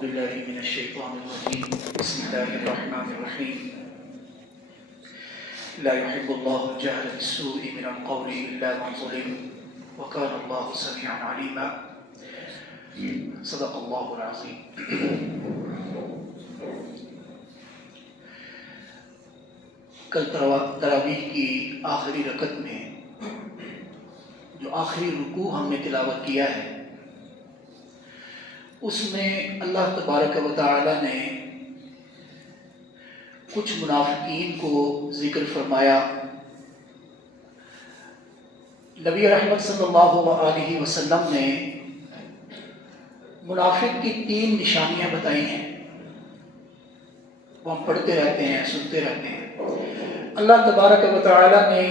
بالله من الشيطان الرجيم بسم الله الرحمن الرحيم لا يحب الله الجهر بالسوء من القول إلا من ظلم وكان الله سميعا عليما صدق الله العظيم. کل تراویح کی آخری رکعت میں جو آخری رکوع ہم نے تلاوت کیا ہے اس میں اللہ تبارک و تعالی نے کچھ منافقین کو ذکر فرمایا. نبی رحمت صلی اللہ علیہ وسلم نے منافق کی 3 نشانیاں بتائی ہیں. وہ ہم پڑھتے رہتے ہیں، سنتے رہتے ہیں. اللہ تبارک و تعالی نے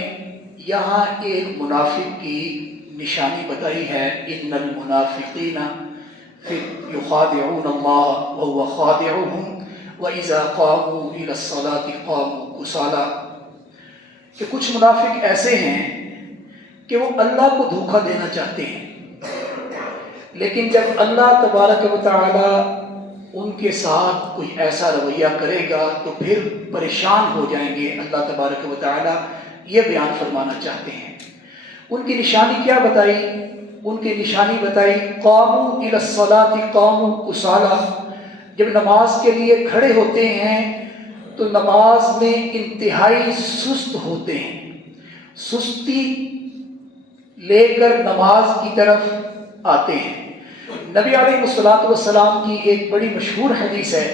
یہاں ایک منافق کی نشانی بتائی ہے، ان المنافقین یخادعون اللہ وهو خادعهم وَإِذَا قَامُوا إِلَى الصَّلَاةِ قَامُوا كُسَالَىٰ، کہ کچھ منافق ایسے ہیں کہ وہ اللہ کو دھوکہ دینا چاہتے ہیں، لیکن جب اللہ تبارک و تعالی ان کے ساتھ کوئی ایسا رویہ کرے گا تو پھر پریشان ہو جائیں گے. اللہ تبارک و تعالی یہ بیان فرمانا چاہتے ہیں. ان کی نشانی کیا بتائی؟ ان کی نشانی بتائی قاموا الی الصلاۃ قاموا کسالى، جب نماز کے لیے کھڑے ہوتے ہیں تو نماز میں انتہائی سست ہوتے ہیں، سستی لے کر نماز کی طرف آتے ہیں. نبی علیہ الصلوۃ والسلام کی ایک بڑی مشہور حدیث ہے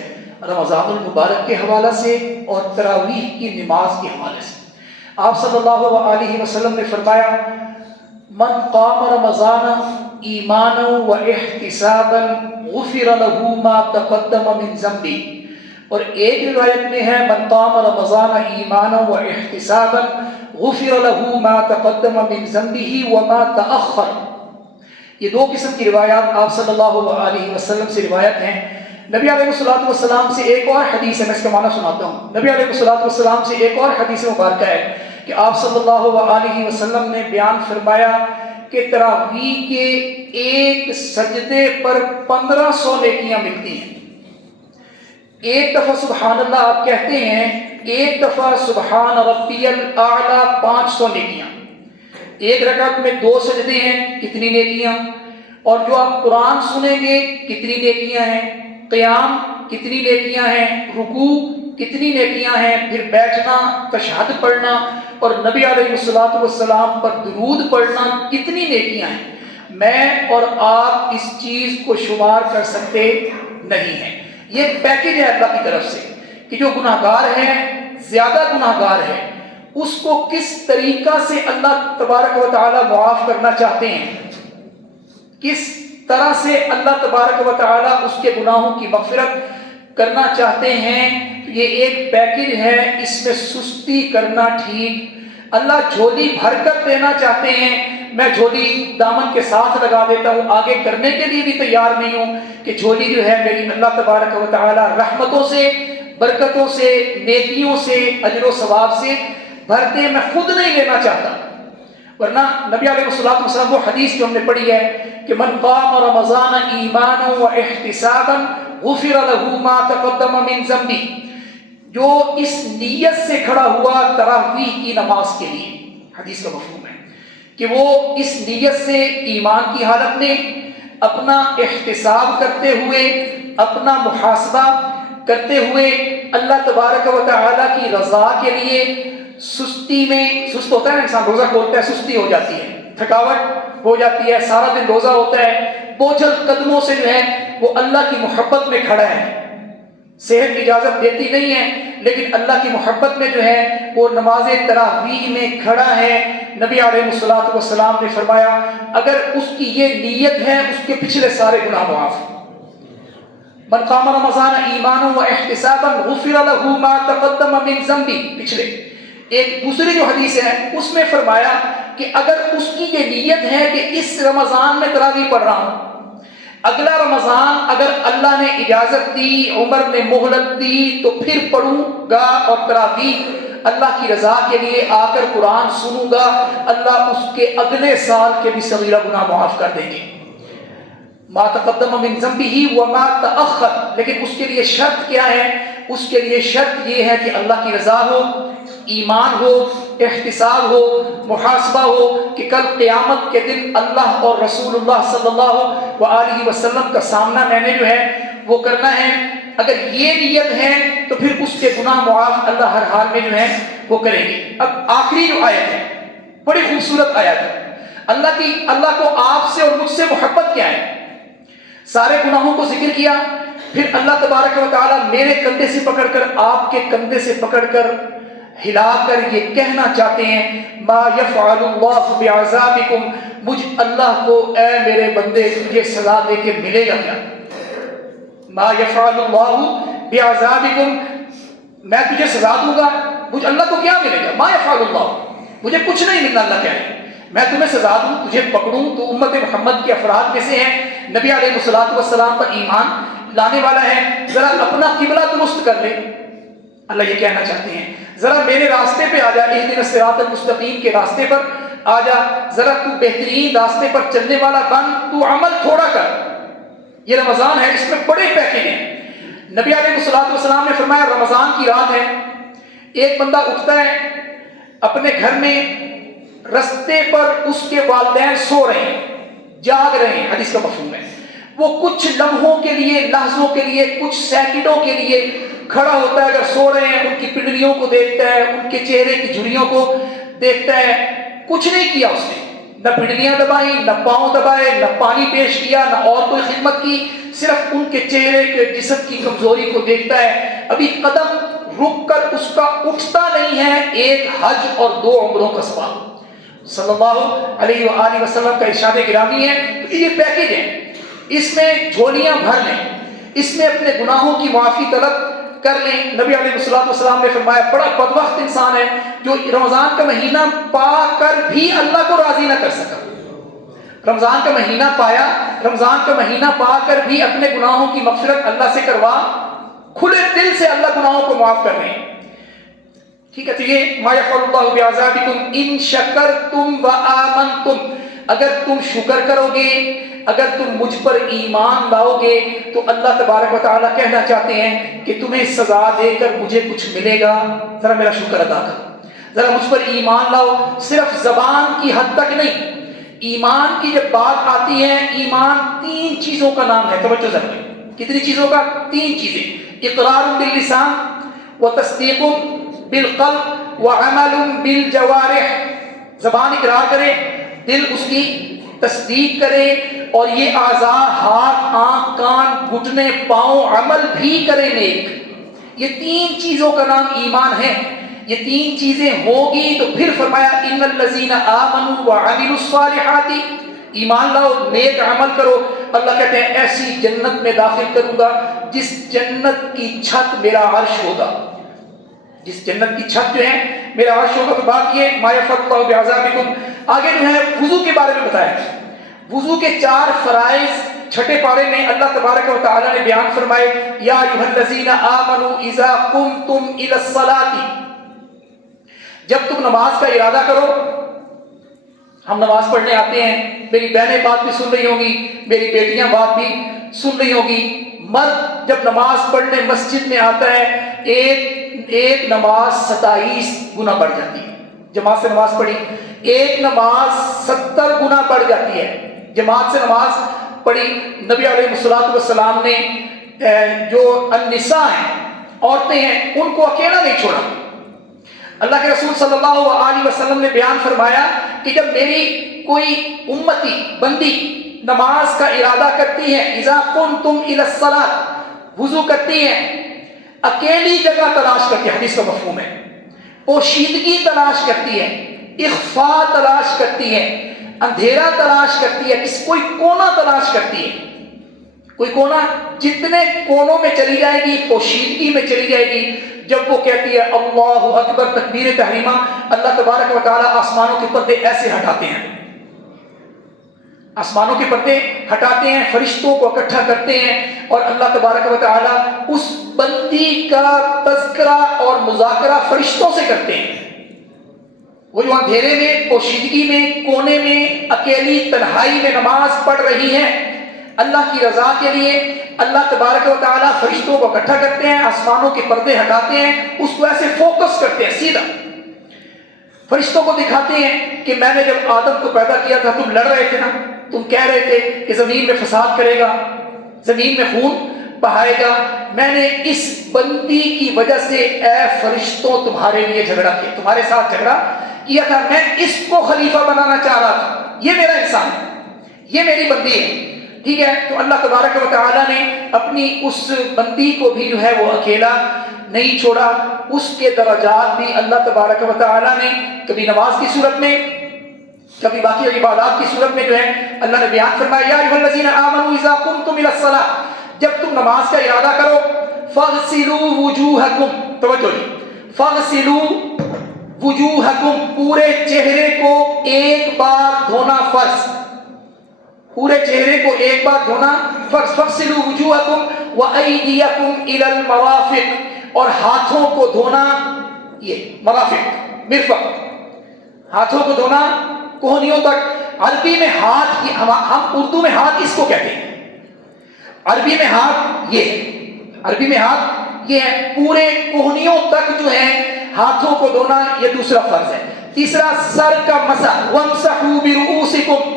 رمضان المبارک کے حوالے سے اور تراویح کی نماز کے حوالے سے. آپ صلی اللہ علیہ وسلم نے فرمایا من قام رمضان ایمانا و احتسابا غفر له ما تقدم من ذنبه، اور ایک روایت میں ہے من قام رمضان ایمانا و احتسابا غفر له ما تقدم من ذنبه وما تأخر. یہ 2 قسم کی روایات آپ صلی اللہ علیہ وسلم سے روایت ہیں. نبی علیہ الصلوۃ سے ایک اور حدیث ہے، میں اس کا معنی سناتا ہوں. نبی علیہ الصلوۃ سے ایک اور حدیث مبارکہ ہے کہ آپ صلی اللہ علیہ وسلم نے بیان فرمایا کہ تراویح کے ایک سجدے پر 1500 نیکیاں ملتی ہیں. ایک دفعہ سبحان اللہ آپ کہتے ہیں، ایک دفعہ سبحان ربی الاعلی 500 نیکیاں. ایک رکعت میں 2 سجدے ہیں، کتنی نیکیاں؟ اور جو آپ قرآن سنیں گے کتنی نیکیاں ہیں؟ قیام کتنی نیکیاں ہیں؟ رکوع کتنی نیکیاں ہیں؟ پھر بیٹھنا، تشہد پڑھنا اور نبی علیہ السلام پر درود پڑھنا کتنی نیکیاں ہیں؟ میں اور آپ اس چیز کو شمار کر سکتے نہیں ہیں. یہ پیکج ہے اللہ کی طرف سے کہ جو گناہگار ہے، زیادہ گناہگار ہے، اس کو کس طریقہ سے اللہ تبارک و تعالی معاف کرنا چاہتے ہیں، کس طرح سے اللہ تبارک و تعالی اس کے گناہوں کی مغفرت کرنا چاہتے ہیں. یہ ایک پیکج ہے. اس میں سستی کرنا ٹھیک، اللہ جھولی بھر کر دینا چاہتے ہیں، میں جھولی دامن کے ساتھ لگا دیتا ہوں، آگے کرنے کے لیے بھی تیار نہیں ہوں کہ جھولی جو ہے میری اللہ تبارک و تعالی رحمتوں سے، برکتوں سے، نیکیوں سے، اجر و ثواب سے بھر دے، میں خود نہیں لینا چاہتا. ورنہ نبی علیہ الصلوۃ والسلام وہ حدیث جو ہم نے پڑھی ہے کہ من قام رمضان ایمانا و احتسابا غفر له ما تقدم من ذنبه، جو اس نیت سے کھڑا ہوا تراویح کی نماز کے لیے، حدیث کا مفہوم ہے کہ وہ اس نیت سے ایمان کی حالت میں اپنا احتساب کرتے ہوئے، اپنا محاسبہ کرتے ہوئے اللہ تبارک و تعالی کی رضا کے لیے سستی میں، سست ہوتا ہے نا انسان، روزہ کھولتا ہے سستی ہو جاتی ہے، تھکاوٹ ہو جاتی ہے، سارا دن روزہ ہوتا ہے، بوجھل قدموں سے جو ہے وہ اللہ کی محبت میں کھڑا ہے. صحت کی اجازت دیتی نہیں ہے لیکن اللہ کی محبت میں جو ہے وہ نماز تراویح میں کھڑا ہے. نبی علیہ الصلوۃ والسلام نے فرمایا اگر اس کی یہ نیت ہے اس کے پچھلے سارے گناہ معاف. من قام رمضان ایمانا و احتسابا غفر له ما تقدم من ذنبه. پچھلے ایک دوسری جو حدیث ہے اس میں فرمایا کہ اگر اس کی یہ نیت ہے کہ اس رمضان میں تراویح پڑھ رہا ہوں، اگلا رمضان اگر اللہ نے اجازت دی، عمر نے مہلت دی تو پھر پڑھوں گا اور تراویح اللہ کی رضا کے لیے آ کر قرآن سنوں گا، اللہ اس کے اگلے سال کے بھی صغیرہ گناہ معاف کر دیں گے. ما تقدم من ذنبه وما تأخر، لیکن اس کے لیے شرط کیا ہے؟ اس کے لیے شرط یہ ہے کہ اللہ کی رضا ہو، ایمان ہو، احتساب ہو، محاسبہ ہو کہ کل قیامت کے دن اللہ اور رسول اللہ صلی اللہ وآلہ وسلم کا سامنا میں نے جو ہے وہ کرنا ہے۔ اگر یہ نیت ہے تو پھر اس کے گناہ معاف اللہ ہر حال میں جو ہے وہ کریں گے۔ اب آخری جو آیت ہے بڑی خوبصورت آیت ہے۔ اللہ کو آپ سے اور مجھ سے محبت کیا ہے؟ سارے گناہوں کو ذکر کیا، پھر اللہ تبارک و تعالیٰ میرے کندھے سے پکڑ کر آپ کے کندھے سے پکڑ کر ہلا کر یہ کہنا چاہتے ہیں ما یفعل اللہ بعذابکم، مجھ اللہ کو اے میرے بندے تجھے سزا دے کے ملے گا کیا؟ ما یفعل اللہ بعذابکم، میں تجھے سزا دوں گا، مجھ اللہ کو کیا ملے گا؟ ما یفعل اللہ، مجھے کچھ نہیں ملنا اللہ کہہ رہے ہیں، میں تمہیں سزا دوں، تجھے پکڑوں، تو امت محمد کے افراد میں سے ہیں، نبی علیہ الصلوۃ والسلام پر ایمان لانے والا ہے، ذرا اپنا قبلہ درست کر لے۔ اللہ یہ کہنا چاہتے ہیں ذرا میرے راستے پہ آ جا، اہدنا الصراط المستقیم کے راستے پر آ جا، ذرا تو بہترین راستے پر چلنے والا بن، تو عمل تھوڑا کر۔ یہ رمضان ہے، اس میں بڑے پیکج ہیں۔ نبی علیہ الصلوۃ والسلام نے فرمایا رمضان کی رات ہے، ایک بندہ اٹھتا ہے اپنے گھر میں، رستے پر اس کے والدین سو رہے ہیں، جاگ رہے ہیں، حدیث کا مفہوم ہے، وہ کچھ لمحوں کے لیے، لحظوں کے لیے، کچھ سیکنڈوں کے لیے کھڑا ہوتا ہے، اگر سو رہے ہیں ان کی پنڈلیوں کو دیکھتا ہے، ان کے چہرے کی جھریوں کو دیکھتا ہے، کچھ نہیں کیا اس نے، نہ پنڈلیاں دبائیں، نہ پاؤں دبائے، نہ پانی پیش کیا، نہ اور کوئی خدمت کی، صرف ان کے چہرے کے جسم کی کمزوری کو دیکھتا ہے، ابھی قدم رک کر اس کا اٹھتا نہیں ہے، ایک حج اور 2 عمروں کا ثواب۔ صلی اللہ علیہ وآلہ وسلم کا ارشاد گرامی ہے۔ تو یہ پیکج ہے، اس میں جھولیاں بھر لیں، اس میں اپنے گناہوں کی معافی طلب کر لیں۔ نبی علیہ الصلوۃ والسلام نے فرمایا بڑا بدبخت انسان ہے جو رمضان کا مہینہ پا کر بھی اللہ کو راضی نہ کر سکا۔ رمضان کا مہینہ پایا، رمضان کا مہینہ پا کر بھی اپنے گناہوں کی مغفرت اللہ سے کروا، کھلے دل سے اللہ گناہوں کو معاف کر رہے ہیں۔ ٹھیک ہے، تو یہ ما یفعل اللہ بعذابکم ان شکرتم وآمنتم، اگر تم شکر کرو گے، اگر تم مجھ پر ایمان لاؤ گے تو اللہ تبارک و تعالیٰ کہنا چاہتے ہیں کہ تمہیں سزا دے کر مجھے کچھ ملے گا، ذرا میرا شکر ادا کرو، ذرا مجھ پر ایمان لاؤ۔ صرف زبان کی حد تک نہیں، ایمان کی جب بات آتی ہے، ایمان 3 چیزوں کا نام ہے، توجہ ذرا، کتنی چیزوں کا؟ 3 چیزیں، اقرار باللسان وتصدیق بالقلب وعمل بالجوارح، زبان اقرار کرے، دل اس کی تصدیق کرے، اور یہ اعضاء ہاتھ، آنکھ، کان، گھٹنے، پاؤں عمل بھی کرے نیک۔ یہ 3 چیزوں کا نام ایمان ہے۔ یہ 3 چیزیں ہوگی تو پھر فرمایا ان الذین آمنوا وعملوا الصالحات، ایمان لاؤ، نیک عمل کرو، اللہ کہتے ہیں ایسی جنت میں داخل کروں گا جس جنت کی چھت میرا عرش ہوگا، جس جنت کی چھت جو ہے میرا عرش ہوگا۔ تو بات یہ ما یفعل اللہ بعذابکم، آگے جو ہے وضو کے بارے میں بتایا، وضو کے 4 فرائض 6 پارے میں اللہ تبارک و تعالی نے بیان فرمائے، یا ایھا الذین آمنوا اذا قمتم الی الصلاۃ، جب تم نماز کا ارادہ کرو، ہم نماز پڑھنے آتے ہیں، میری بہنیں بات بھی سن رہی ہوں گی، میری بیٹیاں بات بھی سن رہی ہوں گی، مرد جب نماز پڑھنے مسجد میں آتا ہے، ایک نماز 27 گنا بڑھ جاتی ہے، جماعت سے نماز پڑھی، ایک نماز 70 گنا بڑھ جاتی ہے، جماعت سے نماز پڑھی۔ نبی علیہ الصلوۃ والسلام نے جو النساء ہیں، عورتیں ہیں، ان کو اکیلا نہیں چھوڑا۔ اللہ کے رسول صلی اللہ علیہ وسلم نے بیان فرمایا کہ جب میری کوئی امتی بندی نماز کا ارادہ کرتی ہے، اذا قمتم الی الصلاۃ، وضو کرتی ہے، اکیلی جگہ تلاش کرتی ہے، حدیث کا مفہوم ہے، پوشیدگی تلاش کرتی ہے، اخفاء تلاش کرتی ہے، اندھیرا تلاش کرتی ہے، کوئی کونا تلاش کرتی ہے، کوئی کونا، جتنے کونوں میں چلی جائے گی، پوشیدگی میں چلی جائے گی، جب وہ کہتی ہے اللہ اکبر، تکبیر تحریمہ، اللہ تبارک و تعالیٰ آسمانوں کے پردے ایسے ہٹاتے ہیں، آسمانوں کے پردے ہٹاتے ہیں، فرشتوں کو اکٹھا کرتے ہیں، اور اللہ تبارک و تعالیٰ اس بندی کا تذکرہ اور مذاکرہ فرشتوں سے کرتے ہیں۔ وہ جو اندھیرے میں، پوشیدگی میں، کونے میں، اکیلی تنہائی میں نماز پڑھ رہی ہیں، اللہ کی رضا کے لیے اللہ تبارک و تعالیٰ فرشتوں کو اکٹھا کرتے ہیں، آسمانوں کے پردے ہٹاتے ہیں، اس کو ایسے فوکس کرتے ہیں سیدھا، فرشتوں کو دکھاتے ہیں کہ میں نے جب آدم کو پیدا کیا تھا تم لڑ رہے تھے نا، تم کہہ رہے تھے کہ زمین میں فساد کرے گا، زمین میں خون بہائے گا، میں نے اس بندی کی وجہ سے اے فرشتوں تمہارے لیے جھگڑا کیا، تمہارے ساتھ جھگڑا کیا تھا، میں اس کو خلیفہ بنانا چاہ رہا تھا، یہ میرا انسان ہے، یہ میری بندی ہے، ٹھیک ہے۔ تو اللہ تبارک و تعالیٰ نے اپنی اس بندی کو بھی جو ہے وہ اکیلا نہیں چھوڑا، اس کے درجات بھی اللہ تبارک و تعالیٰ نے کبھی نماز کی صورت میں، کبھی باقی عبادات کی صورت میں جو ہے اللہ نے بیان فرمایا، یا ایھا الذین آمنوا اذا قمتم الی الصلاۃ، جب تم نماز کا ارادہ کرو، فاغسلوا وجوہکم، توجہ جی، فاغسلوا وجوہکم، پورے چہرے کو ایک بار دھونا فرض، پورے چہرے کو ایک بار دھونا فرض، فاغسلوا وجوہکم وایدیکم الی المرافق، اور ہاتھوں کو دھونا، یہ مرافق مرفق، ہاتھوں کو دھونا کوہنیوں تک۔ عربی میں ہاتھ، ہم اردو میں ہاتھ اس کو کہتے ہیں، عربی میں ہاتھ یہ ہے، عربی میں ہاتھ یہ ہے، پورے کوہنیوں تک جو ہے ہاتھوں کو دھونا، یہ دوسرا فرض ہے۔ تیسرا سر کا مسح، وامسحوا برؤوسکم،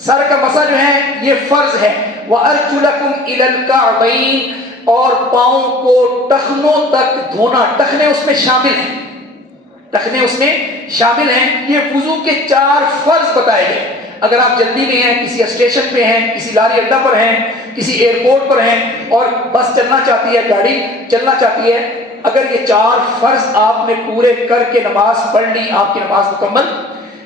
سر کا مسح جو ہے یہ فرض ہے، وارجلکم الی الکعبین، اور پاؤں کو ٹخنوں تک دھونا، ٹخنے اس میں شامل ہیں، ٹخنے اس میں شامل ہیں۔ یہ وضو کے 4 فرض بتائے گئے۔ اگر آپ جلدی میں ہیں، کسی اسٹیشن پہ ہیں، کسی لاری اڈا پر ہیں، کسی ایئرپورٹ پر ہیں اور بس چلنا چاہتی ہے، گاڑی چلنا چاہتی ہے، اگر یہ 4 فرض آپ نے پورے کر کے نماز پڑھ لی، آپ کی نماز مکمل۔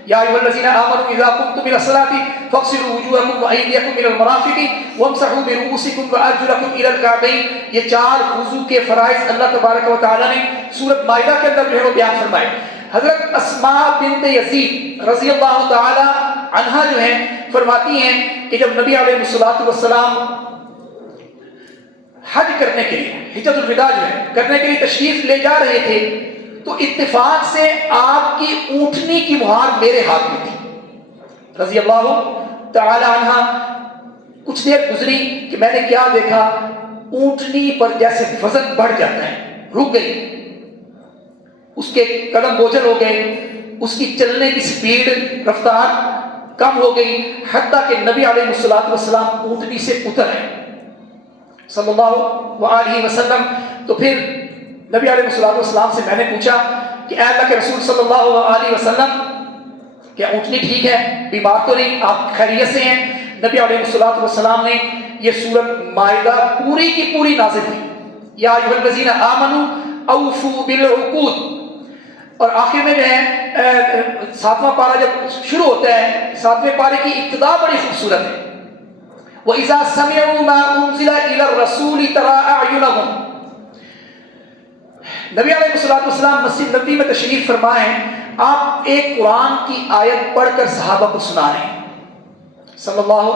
یا ایھا الذین آمنوا اذا قمتم الی الصلاۃ فاغسلوا وجوہکم وایدیکم الی المرافق وامسحوا برؤوسکم وارجلکم الی الکعبین، یہ 4 وضو کے فرائض اللہ تبارک و تعالیٰ نے سورۃ مائدہ کے اندر جو ہے وہ بیان فرمائے۔ حضرت اسماء بنت یزید رضی اللہ تعالی عنہا جو ہیں فرماتی ہیں کہ جب نبی علیہ الصلوۃ والسلام حج کرنے کے لیے، حجۃ الوداع جو ہے کرنے کے لیے تشریف لے جا رہے تھے، تو اتفاق سے آپ کی اونٹنی کی مہار میرے ہاتھ میں تھی رضی اللہ تعالی عنہ۔ کچھ دیر گزری کہ میں نے کیا دیکھا، اونٹنی پر جیسے وزن بڑھ جاتا ہے، رک گئی، اس کے قدم بوجھل ہو گئے، اس کی چلنے کی سپیڈ، رفتار کم ہو گئی، حتیٰ کہ نبی علیہ الصلوۃ والسلام اونٹنی سے اتر آئے صلی اللہ علیہ وسلم۔ تو پھر نبی علیہ الصلوۃ والسلام سے میں نے پوچھا کہ اے اللہ کے رسول صلی اللہ علیہ وسلم، کیا اونٹنی ٹھیک ہے، بیمار تو نہیں، آپ خیریت سے ہیں؟ نبی علیہ الصلوۃ والسلام نے یہ سورۃ مائدہ پوری کی پوری نازل ہوئی، یا ایھا الذین آمنوا اوفوا بالعقود، اور آخر میں جو ہے 7واں پارہ جب شروع ہوتا ہے، 7ویں پارے کی ابتدا بڑی خوبصورت ہے، وَإِذَا سَمِعُوا مَا أُنزِلَ إِلَى الرَّسُولِ تَرَىٰ أَعْيُنَهُمْ، نبی علیہ الصلوۃ والسلام مسجد نبوی میں تشریف فرمائیں، آپ ایک قرآن کی آیت پڑھ کر صحابہ کو سنا رہے ہیں صلی اللہ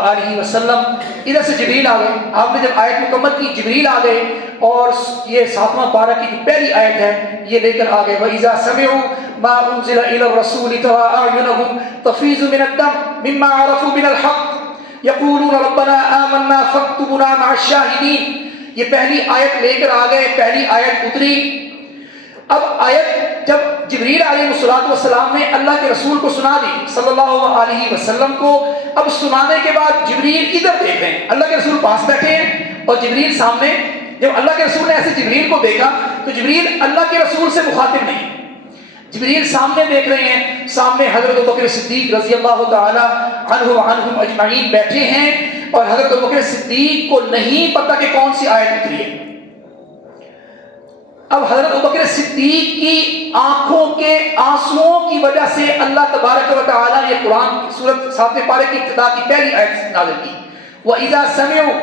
علیہ وسلم۔ ادھر سے جبریل آ گئے، آپ نے جب آیت مکمل کی، جبریل آ گئے اور یہ 7واں پارہ کی جو پہلی آیت ہے یہ لے کر آ گئے، وَإِذَا سَمِعُوا مَا أُنزِلَ إِلَى الرَّسُولِ تَرَىٰ أَعْيُنَهُمْ تَفِيضُ مِنَ الدَّمْعِ مِمَّا عَرَفُوا مِنَ الْحَقِّ يَقُولُونَ رَبَّنَا آمَنَّا فَاكْتُبْنَا مَعَ الشَّاهِدِينَ۔ یہ پہلی آیت لے کر آ گئے، پہلی آیت اتری۔ اب آیت جب جبریل علیہ الصلوۃ والسلام نے اللہ کے رسول کو سنا دی صلی اللہ علیہ وسلم کو، اب سنانے کے بعد جبریل ادھر دیکھ رہے ہیں، اللہ کے رسول پاس بیٹھے ہیں اور جبریل سامنے۔ جب اللہ کے رسول نے ایسے جبریل کو دیکھا تو جبریل اللہ کے رسول سے مخاطب نہیں، جبریل سامنے دیکھ رہے ہیں، سامنے حضرت ابوبکر صدیق رضی اللہ تعالی عنہ وعنہم اجمعین بیٹھے ہیں، اور حضرت ابوبکر صدیق کو نہیں پتہ کہ کون سی آیت اتری ہے۔ اب حضرت ابوبکر صدیق کی آنکھوں کے آنسوؤں کی وجہ سے اللہ تبارک و تعالیٰ نے قرآن کی سورۃ 7ویں پارے کی ابتدا کی پہلی آیت نازل کی، وَإِذَا سَمِعُوا،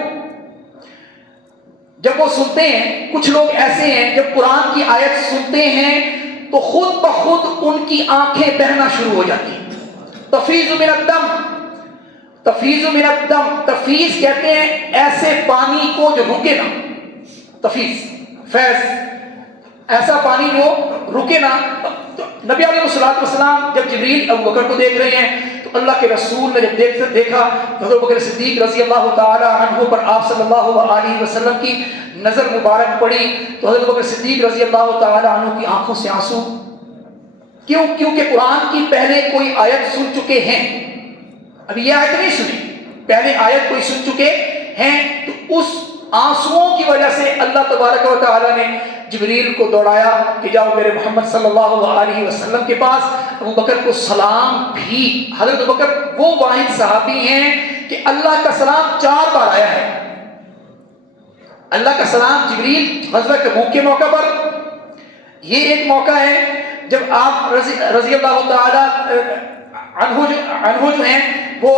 جب وہ سنتے ہیں، کچھ لوگ ایسے ہیں جب قرآن کی آیت سنتے ہیں تو خود بخود ان کی آنکھیں بہنا شروع ہو جاتی ہیں، تفیض من الدم، تفیض من الدم، تفیض کہتے ہیں ایسے پانی کو جو رکے نہ، تفیض فیض، ایسا پانی جو رکے نہ۔ نبی علیہ الصلوۃ والسلام جب جبریل ابوبکر کو دیکھ رہے ہیں تو اللہ کے رسول نے جب دیکھا تو حضرت بکر صدیق رضی اللہ تعالی عنہ پر آپ صلی اللہ علیہ وسلم کی نظر مبارک پڑی تو حضرت بکر صدیق رضی اللہ تعالی عنہ کی آنکھوں سے آنسو. کیوں؟ کیونکہ قرآن کی پہلے کوئی آیت سن چکے ہیں. ابھی یہ آیت نہیں سنی، پہلے آیت کوئی سن چکے ہیں، تو اس آنسوؤں کی وجہ سے اللہ تبارک و تعالیٰ نے جبریل کو دوڑایا کہ جاؤ میرے محمد صلی اللہ علیہ وسلم کے پاس، ابو بکر کو سلام بھی. حضرت ابو بکر وہ واحد صحابی ہیں کہ اللہ کا سلام 4 بار آیا ہے. اللہ کا سلام جبریل غزوہ تبوک کے موقع پر، یہ ایک موقع ہے جب آپ رضی اللہ تعالی عنہ جو ہیں وہ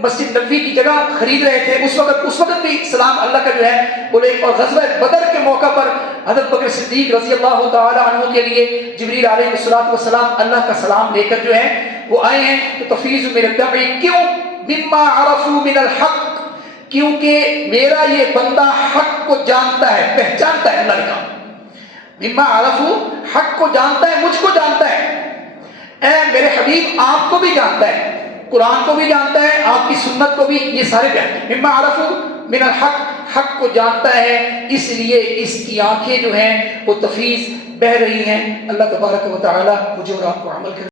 مسجد نبوی کی جگہ خرید رہے تھے، اس وقت بھی سلام اللہ کا جو ہے بولے. اور غزوہ بدر کے موقع پر حضرت بکر صدیق رضی اللہ تعالی عنہ کے لیے جبریل علیہ السلام اللہ کا سلام لے کر جو ہے وہ آئے ہیں. تو تفیض من الدمع، کیوں؟ مما عرفوا من الحق، کیونکہ میرا یہ بندہ حق کو جانتا ہے، پہچانتا ہے. اللہ نے کہا مما عرفوا، حق کو جانتا ہے، مجھ کو جانتا ہے. اے میرے حبیب آپ کو بھی جانتا ہے، قرآن کو بھی جانتا ہے، آپ کی سنت کو بھی، یہ سارے جانتے ہیں. مما عرفوا من الحق، حق کو جانتا ہے، اس لیے اس کی آنکھیں جو ہیں وہ تفیض بہہ رہی ہیں. اللہ تبارک و تعالی مجھے اور آپ کو عمل کریں.